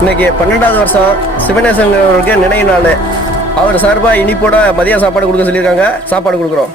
இன்னைக்கு 12வது வருஷம் சிவனேசன் அவர்களுக்கு நினைவு நாள். அவர் சார்பாக இனிப்போட மதிய சாப்பாடு கொடுக்க சொல்லியிருக்காங்க. சாப்பாடு கொடுக்குறோம்.